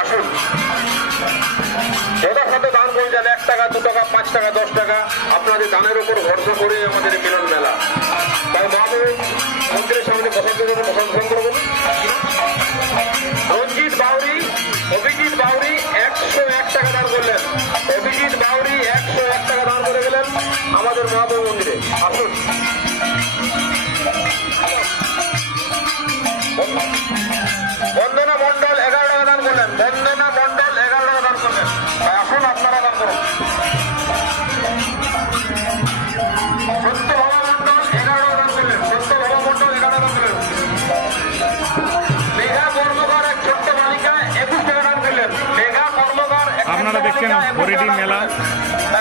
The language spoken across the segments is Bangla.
আসুন, যথাসাধ্য দান করে যান। 1 টাকা, 2 টাকা, 5 টাকা, 10 টাকা, আপনাদের দানের উপর ভরসা করে আমাদের মিলন মেলা। তাই মহাদেব মন্দিরের সামনে প্রসাদ সংগ্রহ করুন। রঞ্জিত বাউরি, অভিজিৎ বাউরি 101 টাকা দান করলেন। অভিজিৎ বাউরি 101 টাকা দান করে গেলেন আমাদের মহাদেব মন্দিরে। আসুন, বন্দনা মন্ডল 11 টাকা দান করলেন। বন্দনা মন্ডল 11 টাকা দান করলেন। আসুন, আপনারা দান করুন। সত্যভাবা মন্ডল 11 টাকা দান করলেন। সত্যভাবা মন্ডল 11 টাকা দান করলেন। মেঘা কর্মকার এক ছোট্ট বালিকা 21 টাকা দান করলেন। মেঘা কর্মকার আপনারা দেখছেন হরিডি মেলা।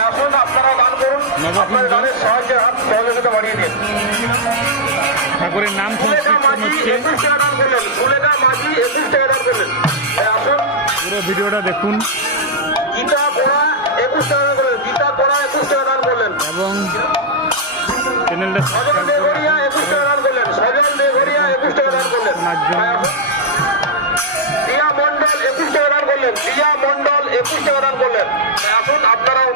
আসুন, আপনারা দান করুন। আপনাদের দানের সাহায্যের হাত সহযোগিতা বাড়িয়ে দিন। ঠাকুরের নাম পুরো ভিডিওটা দেখুন গীতা পড়া 21 টাকা করলেন। গীতা পড়া 21 টাকা দান করলেন এবং চ্যানেলটা সজল দেগরিয়া 21 টাকা দান করলেন। সজল দেগরিয়া 21 টাকা দান করলেন। প্রিয়া মন্ডল 21 টাকা দান করলেন। প্রিয়া মন্ডল 21 টাকা দান করলেন। আসুন, আপনারাও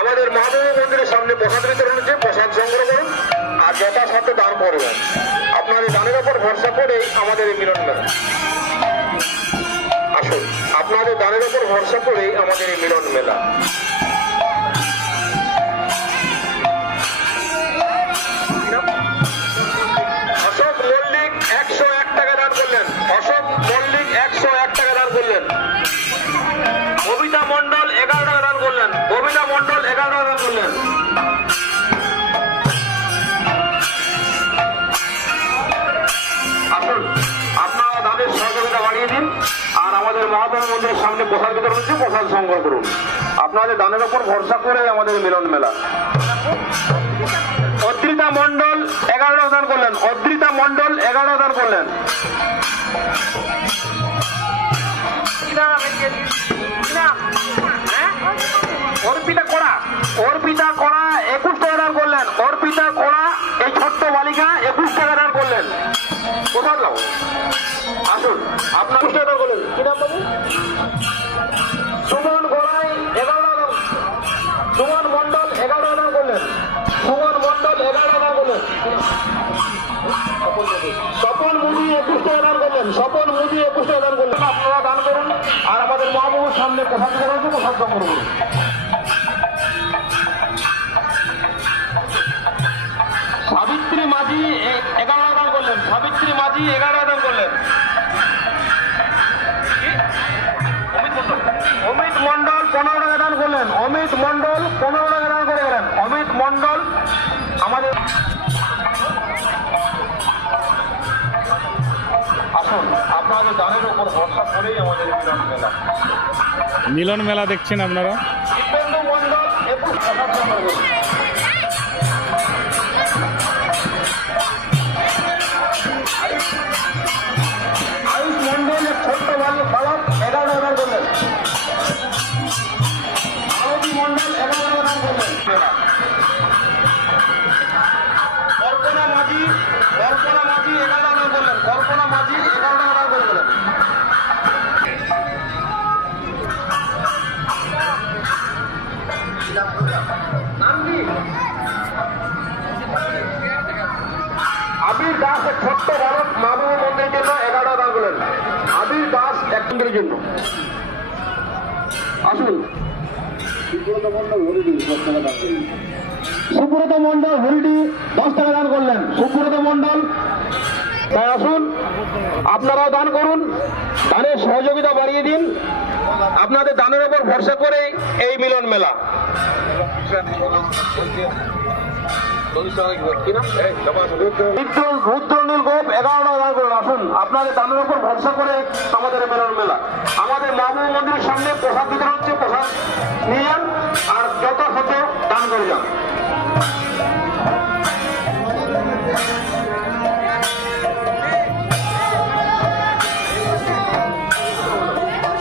আমাদের মহাদেব মন্দিরের সামনে প্রসাদ বিতরণ হচ্ছে, প্রসাদ সংগ্রহ করুন আর যথাসাধ্য দান করবেন। আপনাদের দানের উপর ভরসা করে আমাদের এই মিলন মেলা। আসুন, আপনাদের দানের উপর ভরসা করে আমাদের এই মিলন মেলা। অশোক মল্লিক 101 টাকা দান করলেন। অশোক মল্লিক 101 টাকা দান করলেন। ববিতা মন্ডল 11 টাকা দান করলেন। ববিতা মন্ডল 11 টাকা দান করলেন। আসুন, আপনারা দানের সহযোগিতা বাড়িয়ে দিন আর আমাদের মহাদেব মন্দিরের সামনে প্রসাদ বিতরণ হচ্ছে, প্রসাদ সংগ্রহ করুন। আপনাদের দানের উপর ভরসা করে আমাদের মিলন মেলা। অদ্রিতা মন্ডল 11 টাকা দান করলেন। অদ্রিতা মন্ডল 11 টাকা দান করলেন। অর্পিতা কড়া, অর্পিতা কড়া 21 টাকা দান করলেন। অর্পিতা কড়া এই ছোট্ট বালিকা 21 টাকা দান করলেন। কোথাও যাও, আসুন, আপনার 21 টাকা দান করলেন। কি নাম বাবু? সুমন গড়াই 11 টাকা। সুমন মন্ডল 11 টাকা দান করলেন। সুমন মন্ডল 11 টাকা দান করলেন। স্বপন মুদি 21 টাকা দান করলেন। স্বপন মুদি 21 টাকা দান করলেন। আপনারা দান করুন আর আমাদের মহাপ্রভুর সামনে প্রসাদ বিতরণ হচ্ছে, প্রসাদ সংগ্রহ করুন। সাবিত্রী মাঝি 11 দান করলেন। সাবিত্রী মাঝি 11 দান করলেন। অমিত মন্ডল 15 টাকা দান করলেন। অমিত মন্ডল 15 টাকা দান করে গেলেন। অমিত মন্ডল আমাদের। আসুন, আপনাদের দানের উপর ভরসা করেই আমাদের মিলন মেলা। মিলন মেলা দেখছেন আপনারা। দীপেন্দু মন্ডল 21 টাকা দান করলেন। আয়ুষ মন্ডল এক ছোট্ট বালক 11 টাকা দান করলেন। আরতি মন্ডল 11 টাকা দান করলেন। কল্পনা মাঝি 11 টাকা দান করলেন। কল্পনা মাঝি 11 টাকা দান করে গেলেন। নাম কি? আবির দাস এক ছোট্ট বালক মাহবুব মন্দিরের জন্য 11 টাকা দান করলেন। আবির দাস এক মন্দিরের জন্য। আসুন, সুব্রত মন্ডল হরিডি 10 টাকা দান করলেন। সুব্রত মন্ডল হরিডি 10 টাকা দান করলেন। সুব্রত মন্ডল। তাই আসুন, আপনারাও দান করুন, দানের সহযোগিতা বাড়িয়ে দিন। আপনাদের দানের উপর ভরসা করে এই মিলন মেলা। রুদ্রনীল গোপ 11 টাকা দান করুন। আসুন, আপনাদের দানের উপর ভরসা করে আমাদের মিলন মেলা। আমাদের মহাদেব মন্দিরের সামনে প্রসাদ বিতরণ হচ্ছে, প্রসাদ নিয়ে যান আর যথাযথ দান করে যান।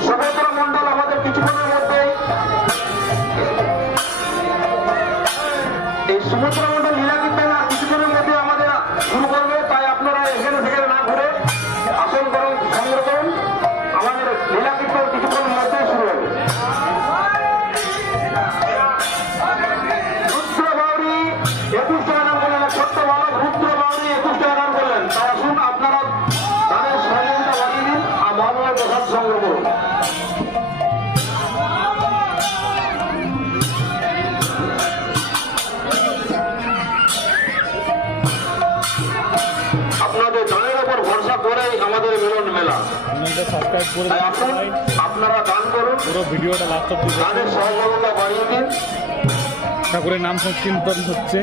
সুভদ্রা মন্ডল আমাদের কিছুক্ষণের মধ্যে, এই সুভদ্রা মন্ডল লীলা কীর্তন কিছুক্ষণের মধ্যে আমাদের শুরু করবে। তাই আপনারা এখানে আপনাদের দানের উপর ভরসা করেই আমাদের মিলন মেলা। চ্যানেলটা সাবস্ক্রাইব করে তাই দিন আসুন সবাই। আপনারা দান করুন, পুরো ভিডিওটা লাস্ট অব্দি দেখুন। দানের সহযোগিতা বাড়িয়ে দিন। ঠাকুরের নাম সংকীর্তন হচ্ছে।